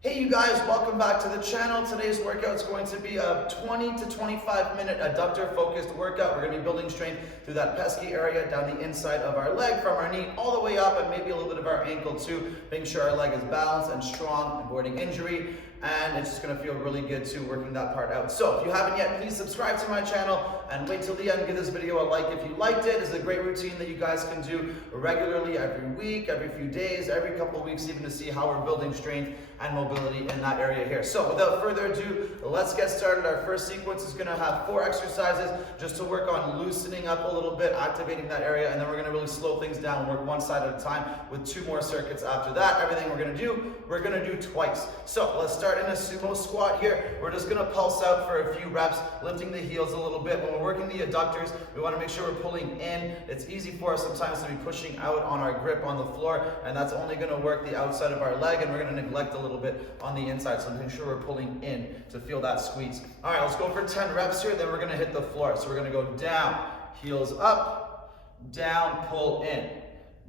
Hey you guys, welcome back to the channel. Today's workout is going to be a 20 to 25 minute adductor focused workout. We're going to be building strength through that pesky area down the inside of our leg, from our knee all the way up, and maybe a little bit of our ankle too, making sure our leg is balanced and strong, avoiding injury. And it's just going to feel really good too, working that part out. So if you haven't yet, please subscribe to my channel and wait till the end. Give this video a like if you liked it. It's a great routine that you guys can do regularly, every week, every few days, every couple of weeks, even to see how we're building strength and mobility in that area here. So without further ado, let's get started. Our first sequence is going to have 4 exercises just to work on loosening up a little bit, activating that area, and then we're going to really slow things down, work one side at a time with 2 more circuits after that. Everything we're going to do twice. So let's start in a sumo squat here. We're just going to pulse out for a few reps, lifting the heels a little bit. When we're working the adductors, we want to make sure we're pulling in. It's easy for us sometimes to be pushing out on our grip on the floor, and that's only going to work the outside of our leg, and we're going to neglect a little bit on the inside, so making sure we're pulling in to feel that squeeze. All right, let's go for 10 reps here, then we're going to hit the floor. So we're going to go down, heels up, down, pull in,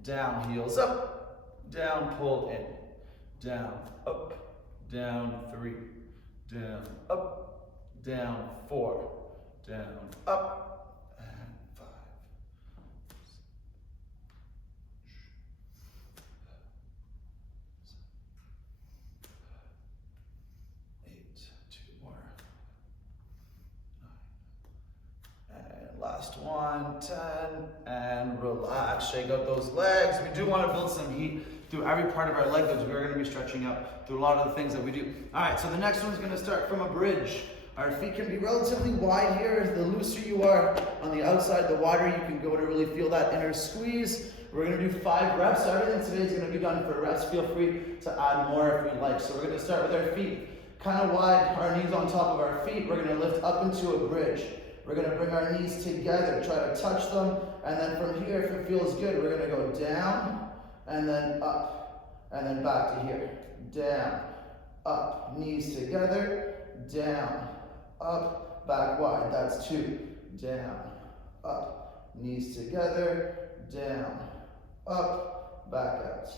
down, heels up, down, pull in, down, up, down, 3, down, up, down, 4, down, up, and 5. 8, 2 more. 9. And last one, 10, and relax. Shake out those legs. We do want to build some heat through every part of our leg, because we're going to be stretching out through a lot of the things that we do. All right, so the next one's going to start from a bridge. Our feet can be relatively wide here. The looser you are on the outside, the wider you can go to really feel that inner squeeze. We're going to do 5 reps. So everything today is going to be done for reps. Feel free to add more if you'd like. So we're going to start with our feet kind of wide, our knees on top of our feet. We're going to lift up into a bridge. We're going to bring our knees together, try to touch them, and then from here, if it feels good, we're going to go down, and then up, and then back to here. Down, up, knees together, down, up, back wide. That's 2. Down, up, knees together, down, up, back out.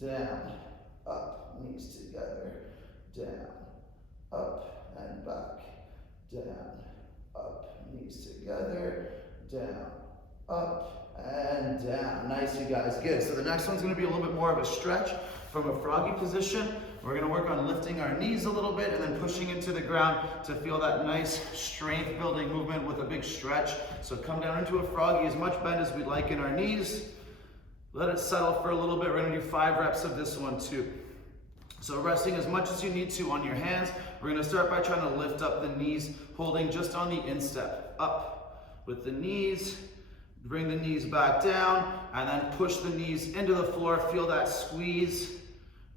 Down, up, knees together, down, up, and back, down, up, knees together, down, up, and down. Nice, you guys. Good. So the next one's going to be a little bit more of a stretch from a froggy position. We're going to work on lifting our knees a little bit and then pushing into the ground to feel that nice strength building movement with a big stretch. So come down into a froggy, as much bend as we like in our knees. Let it settle for a little bit. We're going to do 5 reps of this one too. So resting as much as you need to on your hands. We're going to start by trying to lift up the knees, holding just on the instep. Up with the knees, bring the knees back down, and then push the knees into the floor. Feel that squeeze,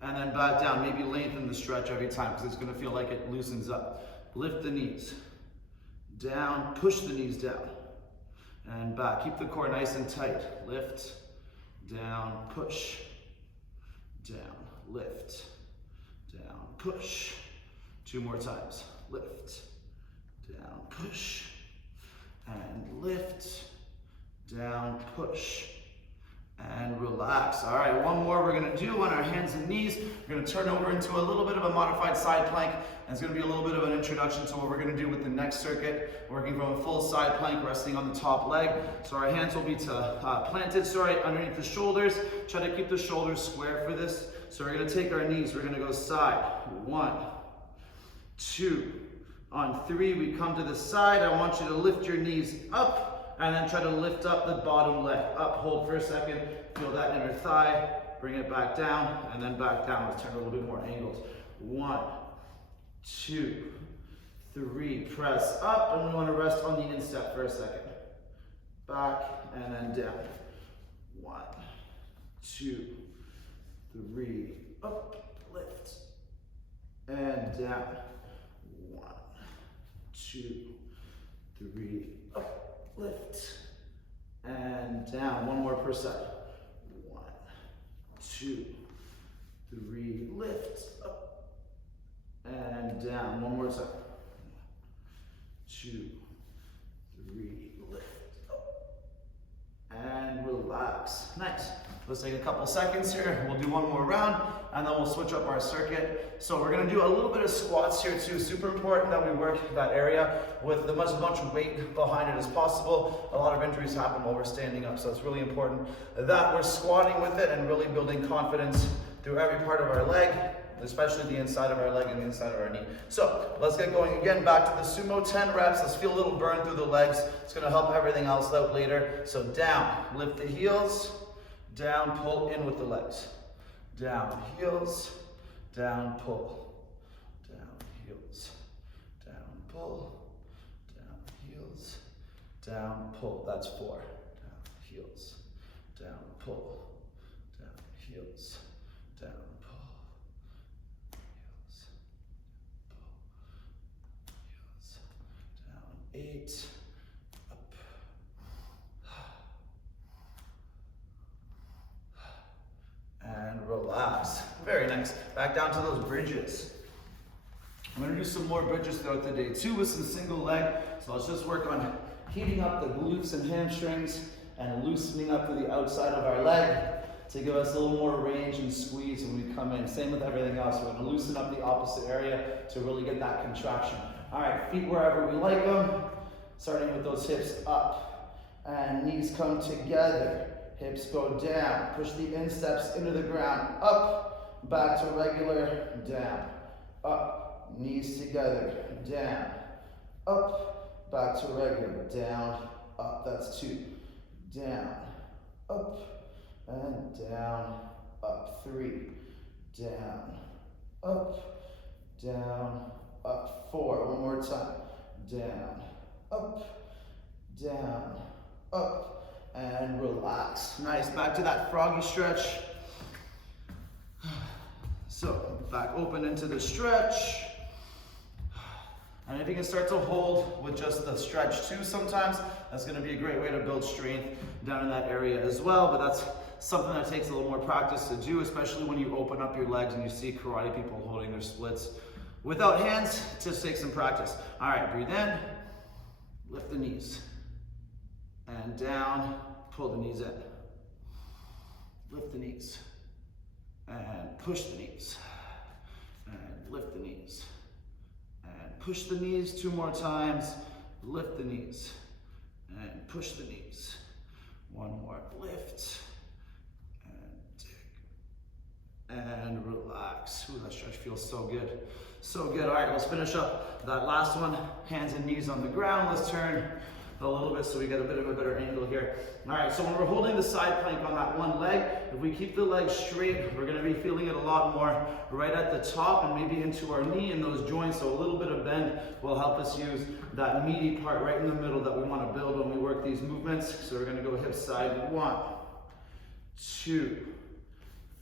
and then back down. Maybe lengthen the stretch every time, because it's going to feel like it loosens up. Lift the knees, down, push the knees down, and back. Keep the core nice and tight. Lift, down, push, down, lift, down, push. 2 more times. Lift, down, push, and lift, down, push, and relax. All right, one more we're going to do on our hands and knees. We're going to turn over into a little bit of a modified side plank, and it's going to be a little bit of an introduction to what we're going to do with the next circuit, working from a full side plank, resting on the top leg. So our hands will be planted underneath the shoulders. Try to keep the shoulders square for this. So we're going to take our knees. We're going to go side. 1, 2. On 3, we come to the side. I want you to lift your knees up, and then try to lift up the bottom leg. Up, hold for a second, feel that inner thigh, bring it back down, and then back down. Let's turn a little bit more angles. 1, 2, 3, press up, and we want to rest on the instep for a second. Back, and then down. 1, 2, 3, up, lift, and down. 1, 2, 3, up, lift, and down. 1 more per side. 1, 2, 3, lift, up, and down. 1 more time. 2, 3, lift, up, and relax. Nice. Let's take a couple seconds here. We'll do one more round and then we'll switch up our circuit. So we're gonna do a little bit of squats here too. Super important that we work that area with as much weight behind it as possible. A lot of injuries happen while we're standing up, so it's really important that we're squatting with it and really building confidence through every part of our leg, especially the inside of our leg and the inside of our knee. So let's get going again, back to the sumo 10 reps. Let's feel a little burn through the legs. It's gonna help everything else out later. So down, lift the heels, down, pull in with the legs. Down, heels, down, pull. Down, heels, down, pull. Down, heels, down, pull. That's 4. Down, heels, down, pull. Down, heels, down, pull. Heels, pull. Heels, down, 8. And relax. Very nice. Back down to those bridges. I'm gonna do some more bridges throughout the day too with some single leg. So let's just work on heating up the glutes and hamstrings and loosening up to the outside of our leg to give us a little more range and squeeze when we come in. Same with everything else. We're gonna loosen up the opposite area to really get that contraction. All right, feet wherever we like them. Starting with those hips up and knees come together. Hips go down, push the insteps into the ground, up, back to regular, down, up, knees together, down, up, back to regular, down, up, that's 2, down, up, and down, up, 3, down, up, 4, one more time, down, up, and relax. Nice, back to that froggy stretch. So, back open into the stretch. And if you can start to hold with just the stretch too sometimes, that's gonna be a great way to build strength down in that area as well, but that's something that takes a little more practice to do, especially when you open up your legs and you see karate people holding their splits without hands. It just takes some practice. All right, breathe in, lift the knees. And down, pull the knees in. Lift the knees. And push the knees. And lift the knees. And push the knees 2 more times. Lift the knees. And push the knees. 1 more, lift. And dig. And relax. Ooh, that stretch feels so good. So good. All right, let's finish up that last one. Hands and knees on the ground. Let's turn a little bit so we get a bit of a better angle here. All right, so when we're holding the side plank on that one leg, if we keep the leg straight, we're gonna be feeling it a lot more right at the top and maybe into our knee and those joints, so a little bit of bend will help us use that meaty part right in the middle that we wanna build when we work these movements. So we're gonna go hip side, 1, 2,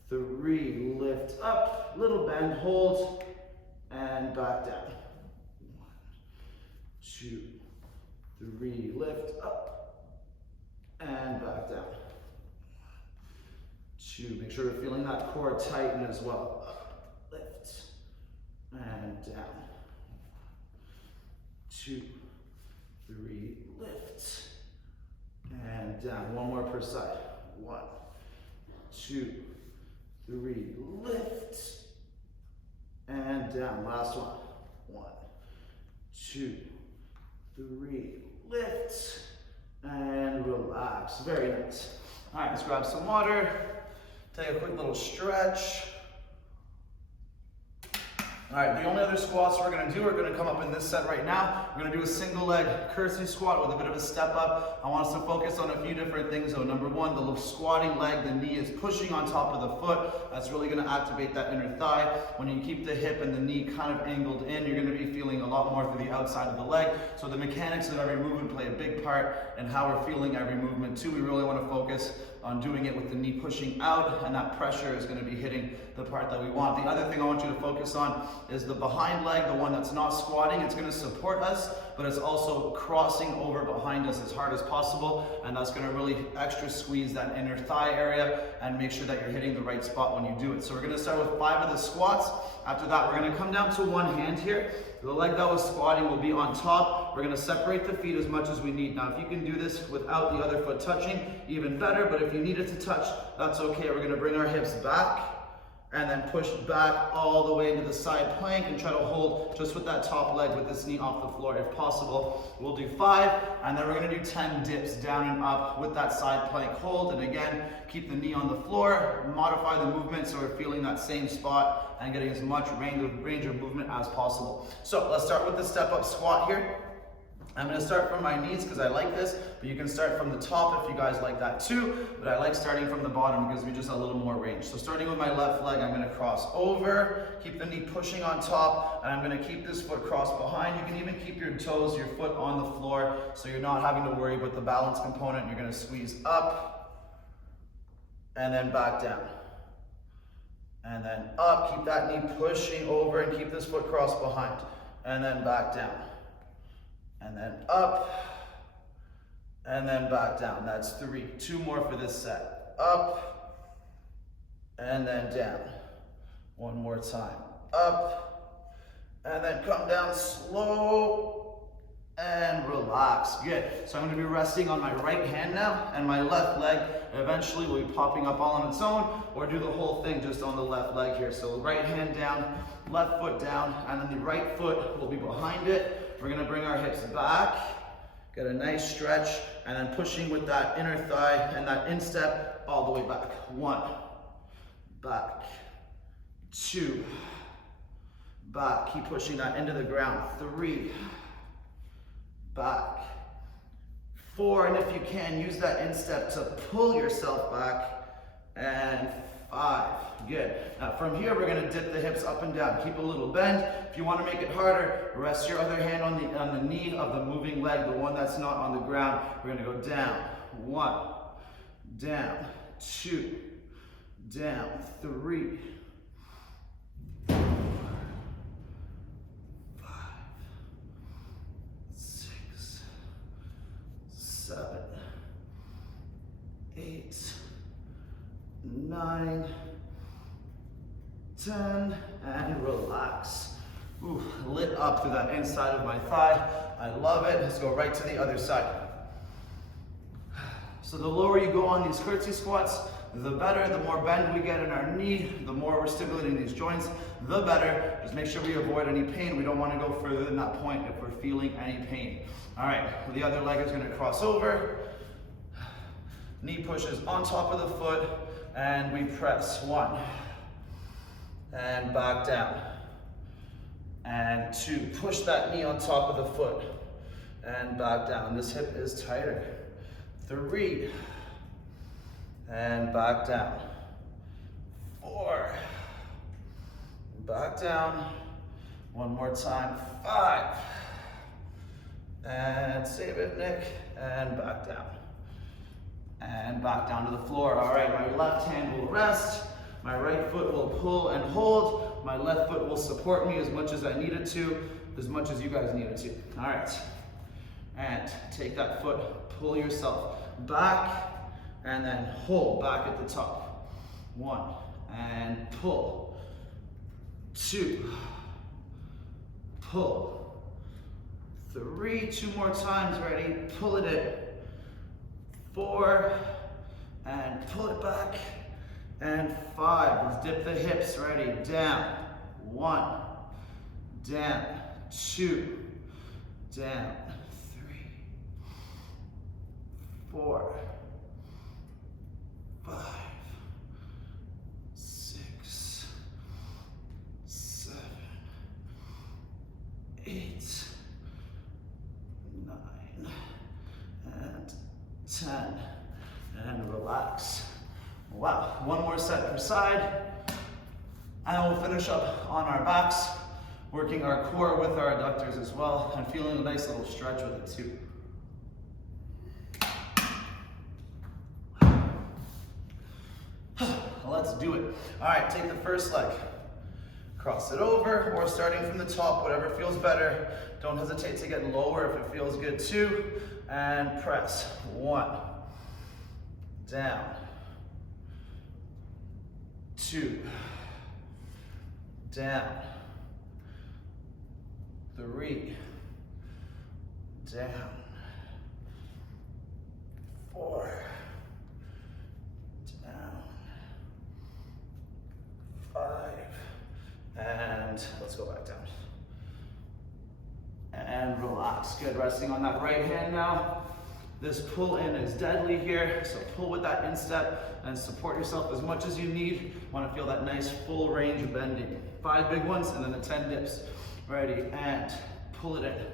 3, lift up, little bend, hold, and back down. 1, 2, 3, lift up and back down. 2, make sure we're feeling that core tighten as well. Up, lift and down. 2, 3, lift and down. 1 more per side. 1, 2, 3, lift and down. Last one. 1, 2, 3, lift, and relax. Very nice. All right, let's grab some water, take a quick little stretch. All right, the only other squats we're gonna do are gonna come up in this set right now. We're gonna do a single leg curtsy squat with a bit of a step up. I want us to focus on a few different things though. Number 1, the squatting leg, the knee is pushing on top of the foot. That's really gonna activate that inner thigh. When you keep the hip and the knee kind of angled in, you're gonna be feeling a lot more through the outside of the leg. So the mechanics of every movement play a big part in how we're feeling every movement too. We really wanna focus on doing it with the knee pushing out, and that pressure is gonna be hitting the part that we want. The other thing I want you to focus on is the behind leg, the one that's not squatting. It's gonna support us, but it's also crossing over behind us as hard as possible, and that's gonna really extra squeeze that inner thigh area and make sure that you're hitting the right spot when you do it. So we're gonna start with 5 of the squats. After that, we're gonna come down to one hand here. The leg that was squatting will be on top. We're gonna separate the feet as much as we need. Now, if you can do this without the other foot touching, even better, but if you need it to touch, that's okay. We're gonna bring our hips back and then push back all the way into the side plank and try to hold just with that top leg with this knee off the floor if possible. We'll do 5, and then we're gonna do 10 dips down and up with that side plank hold. And again, keep the knee on the floor, modify the movement so we're feeling that same spot and getting as much range of movement as possible. So let's start with the step up squat here. I'm gonna start from my knees because I like this, but you can start from the top if you guys like that too, but I like starting from the bottom because we just a little more range. So starting with my left leg, I'm gonna cross over, keep the knee pushing on top, and I'm gonna keep this foot crossed behind. You can even keep your toes, your foot on the floor, so you're not having to worry about the balance component. You're gonna squeeze up, and then back down. And then up, keep that knee pushing over and keep this foot crossed behind. And then back down. And then up, and then back down. That's 3. 2 more for this set. Up, and then down. 1 more time. Up, and then come down slow, and relax. Good. So I'm gonna be resting on my right hand now, and my left leg eventually will be popping up all on its own, or do the whole thing just on the left leg here. So right hand down, left foot down, and then the right foot will be behind it. We're gonna bring our hips back, get a nice stretch, and then pushing with that inner thigh and that instep all the way back. 1, back, 2, back. Keep pushing that into the ground. 3, back, 4, and if you can, use that instep to pull yourself back, and 5. Good. Now from here, we're gonna dip the hips up and down. Keep a little bend. If you wanna make it harder, rest your other hand on the knee of the moving leg, the one that's not on the ground. We're gonna go down. 1, down, 2, down, 3, 4, 5, 6, 7, 8, 9, 10, and relax. Ooh, lit up through that inside of my thigh. I love it. Let's go right to the other side. So the lower you go on these curtsy squats, the better. The more bend we get in our knee, the more we're stimulating these joints, the better. Just make sure we avoid any pain. We don't want to go further than that point if we're feeling any pain. All right, the other leg is going to cross over. Knee pushes on top of the foot, and we press. 1, and back down, and 2, push that knee on top of the foot, and back down. This hip is tighter. 3, and back down. 4, back down. 1 more time. 5, and save it, Nick, and back down. And back down to the floor. All right, my left hand will rest. My right foot will pull and hold. My left foot will support me as much as I need it to, as much as you guys need it to. All right, and take that foot, pull yourself back, and then hold back at the top. 1, and pull. 2, pull. 3, 2 more times, ready, pull it in. 4, and pull it back, and 5. Let's dip the hips, ready, down. 1, down, 2, down, 3, 4, 5, 6, 7, 8, 9, and 10, and relax. Wow, 1 more set per side, and we'll finish up on our backs, working our core with our adductors as well, and feeling a nice little stretch with it too. Let's do it. All right, take the first leg, cross it over, or starting from the top, whatever feels better. Don't hesitate to get lower if it feels good too, and press. 1, down, 2, down, 3, down, 4, down, 5, and let's go back down. And relax, good, resting on that right hand now. This pull in is deadly here, so pull with that instep and support yourself as much as you need. Want to feel that nice full range of bending. 5 big ones and then the 10 dips. Ready, and pull it in.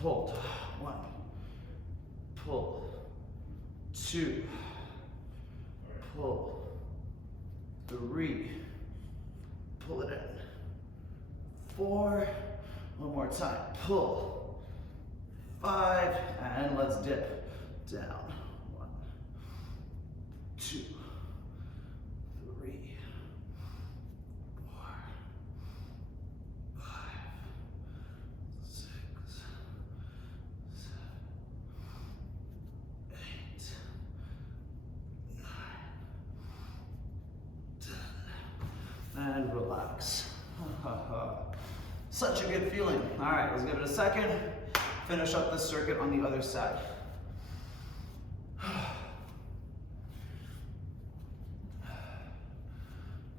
Hold, 1, pull, 2, pull, 3, pull it in, 4, one more time, pull, 5, and let's dip down. 1, 2, 3, 4, 5, 6, 7, 8, 9, 10, and relax. Such a good feeling. All right, let's give it a second. Finish up the circuit on the other side.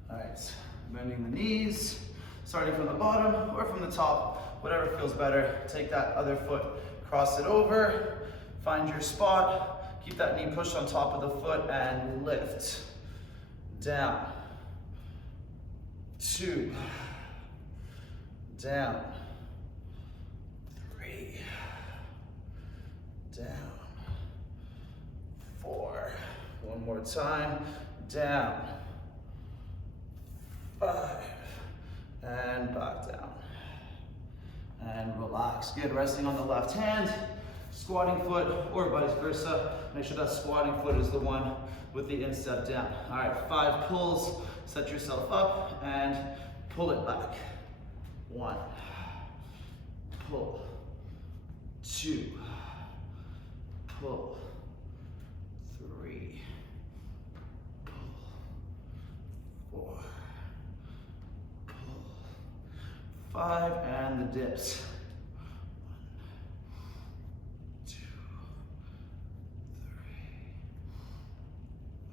All right, bending the knees, starting from the bottom or from the top, whatever feels better. Take that other foot, cross it over, find your spot, keep that knee pushed on top of the foot and lift. Down, 2, down, 3, down, 4, one more time, down, 5, and back down, and relax. Good, resting on the left hand, squatting foot, or vice versa. Make sure that squatting foot is the one with the instep down. All right, 5 pulls, set yourself up, and pull it back. 1, pull, 2, pull, 3, pull, 4, pull, 5, and the dips. 1, 2, 3,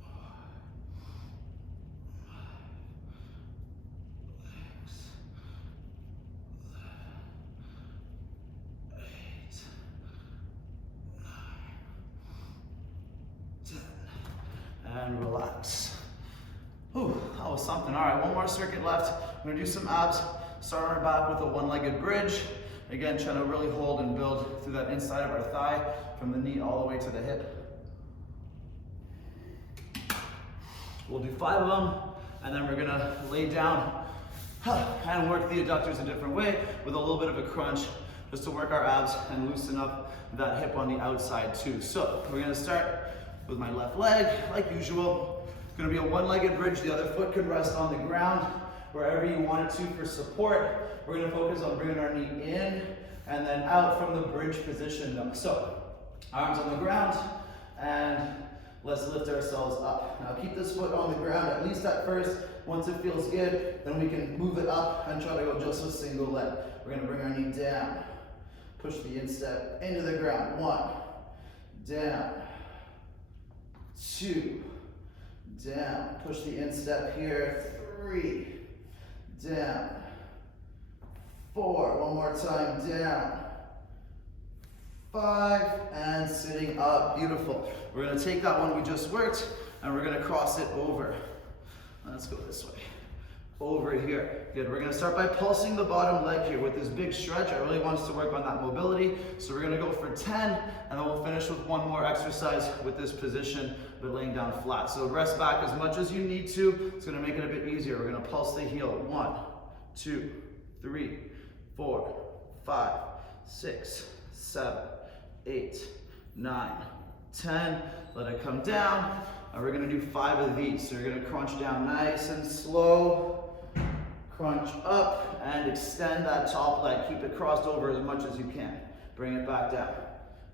4, 5, 6, 7, 8, 9, 10, and relax. Whew, that was something. All right, one more circuit left. We're gonna do some abs. Start on our back with a one-legged bridge. Again, trying to really hold and build through that inside of our thigh from the knee all the way to the hip. We'll do 5 of them, and then we're gonna lay down and work the adductors a different way with a little bit of a crunch just to work our abs and loosen up that hip on the outside too. So we're gonna start with my left leg, like usual. It's gonna be a one-legged bridge. The other foot can rest on the ground wherever you want it to for support. We're gonna focus on bringing our knee in and then out from the bridge position though. So arms on the ground, and let's lift ourselves up. Now keep this foot on the ground, at least at first. Once it feels good, then we can move it up and try to go just with single leg. We're gonna bring our knee down, push the instep into the ground. 1, down, 2, down, push the instep here, 3, down, 4, one more time, down, 5, and sitting up, beautiful. We're gonna take that one we just worked, and we're gonna cross it over. Let's go this way, over here. Good, we're gonna start by pulsing the bottom leg here with this big stretch. I really want us to work on that mobility. So we're gonna go for 10, and then we'll finish with one more exercise with this position, but laying down flat. So rest back as much as you need to. It's gonna make it a bit easier. We're gonna pulse the heel. 1, 2, 3, 4, 5, 6, 7, 8, 9, 10. Let it come down. And we're gonna do 5 of these. So you're gonna crunch down nice and slow. Crunch up and extend that top leg. Keep it crossed over as much as you can. Bring it back down.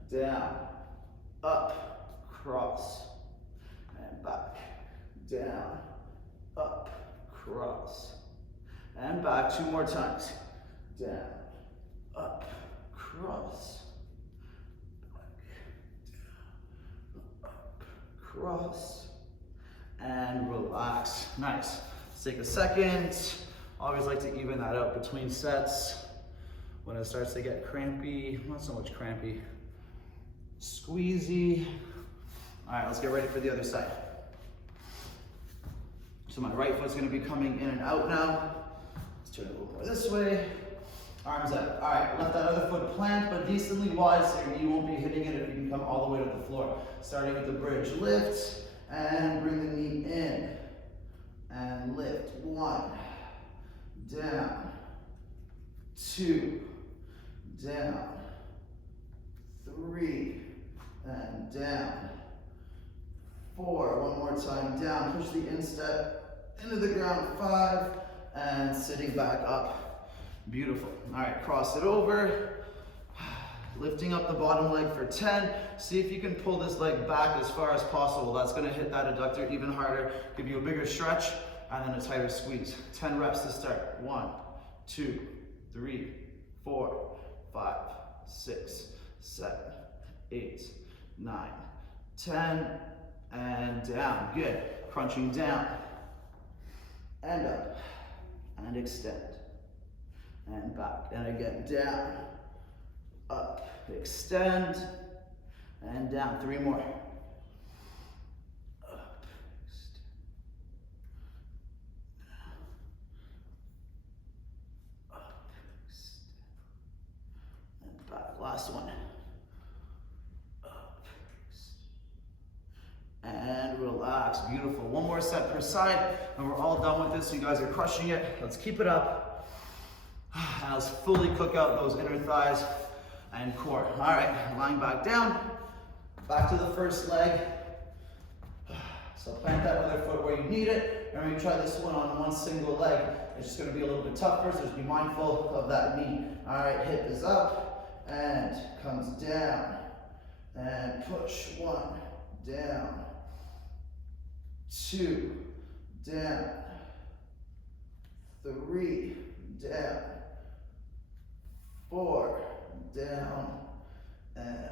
Down, up, cross, and back. Down, up, cross, And back 2 more times. Down, up, cross, back, down, up, cross, and relax. Nice. Let's take a second. Always like to even that out between sets. When it starts to get crampy, not so much crampy, squeezy. All right, let's get ready for the other side. So my right foot's gonna be coming in and out now. Let's turn it a little more this way. Arms up. All right, let that other foot plant, but decently wide so your knee won't be hitting it if you can come all the way to the floor. Starting with the bridge, lift, and bring the knee in. And lift, 1, down, 2, down, 3, and down, 4, one more time, down, push the instep into the ground, 5, and sitting back up. Beautiful. All right, cross it over, lifting up the bottom leg for 10. See if you can pull this leg back as far as possible. That's gonna hit that adductor even harder, give you a bigger stretch, and then a tighter squeeze. 10 reps to start. 1, 2, 3, 4, 5, 6, 7, 8, 9, 10, and down. Good. Crunching down, and up, and extend, and back, and again, down, up, extend, and down. 3 more. Up, extend, up, extend, and back. Last one. Up, and relax. Beautiful. 1 more set per side, and we're all done with this. You guys are crushing it. Let's keep it up. And let's fully cook out those inner thighs and core. All right, lying back down. Back to the first leg. So plant that other foot where you need it. And we're gonna try this one on 1 single leg. It's just gonna be a little bit tougher, so just be mindful of that knee. All right, hip is up and comes down. And push, 1, down, 2, down, 3, down, 4, down, and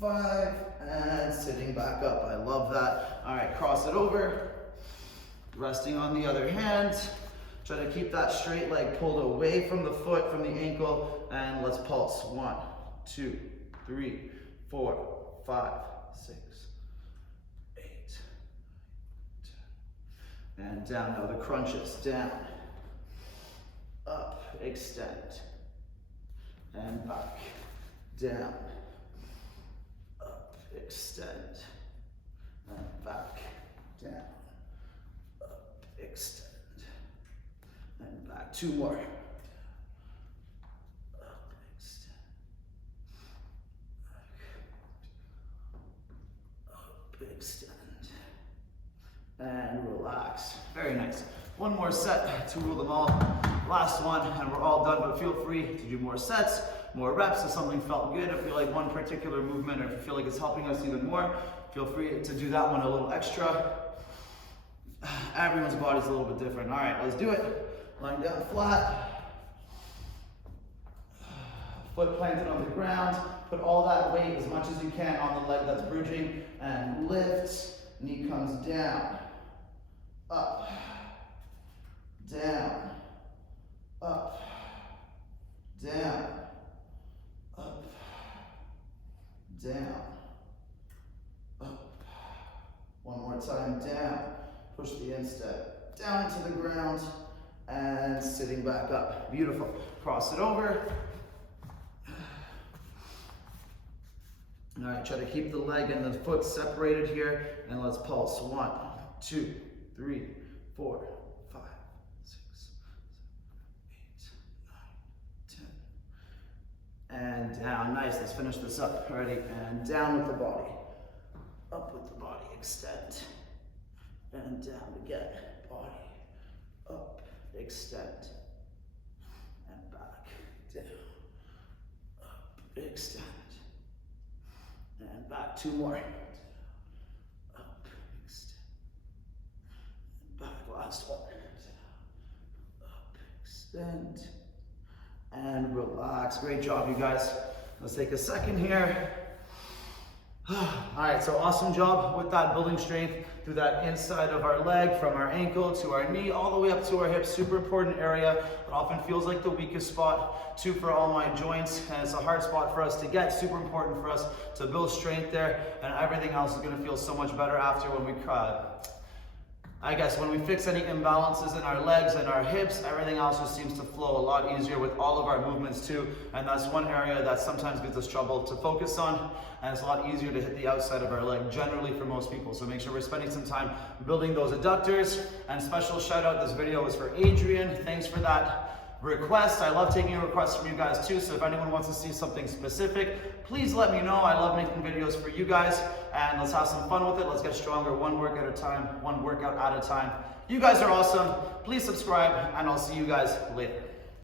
5, and sitting back up. I love that. All right, cross it over, resting on the other hand. Try to keep that straight leg pulled away from the foot, from the ankle, and let's pulse. 1, 2, 3, 4, 5, 6, 8, 10. And down. Now the crunches. Down, up, extend, and back, down, up, extend, and back, down, up, extend, and back. 2 more. Up, extend, back, up, extend, and relax. Very nice. 1 more set to rule them all. Last one, and we're all done, but feel free to do more sets, more reps if something felt good. If you like one particular movement, or if you feel like it's helping us even more, feel free to do that one a little extra. Everyone's body's a little bit different. All right, let's do it. Lying down flat. Foot planted on the ground. Put all that weight as much as you can on the leg that's bridging, and lift. Knee comes down, up, down, up, down, up, down, up. 1 more time, down. Push the instep down to the ground, and sitting back up. Beautiful. Cross it over. All right, try to keep the leg and the foot separated here, and let's pulse. 1, 2, 3, 4, 5, 6, 7, 8, 9, 10. And down. Nice. Let's finish this up. Ready? And down with the body. Up with the body. Extend. And down again. Body. Up. Extend. And back. Down. Up. Extend. And back. 2 more. Up, extend. And back. Last one. Up, extend. Extend and relax. Great job, you guys. Let's take a second here. All right, so awesome job with that, building strength through that inside of our leg, from our ankle to our knee, all the way up to our hips. Super important area. It often feels like the weakest spot too for all my joints, and it's a hard spot for us to get. Super important for us to build strength there, and everything else is gonna feel so much better after when we when we fix any imbalances in our legs and our hips, everything else just seems to flow a lot easier with all of our movements too. And that's one area that sometimes gives us trouble to focus on. And it's a lot easier to hit the outside of our leg generally for most people. So make sure we're spending some time building those adductors. And special shout out, this video was for Adrian. Thanks for that request. I love taking requests from you guys too, so if anyone wants to see something specific, please let me know. I love making videos for you guys, and let's have some fun with it. Let's get stronger one workout at a time, one workout at a time. You guys are awesome. Please subscribe, and I'll see you guys later.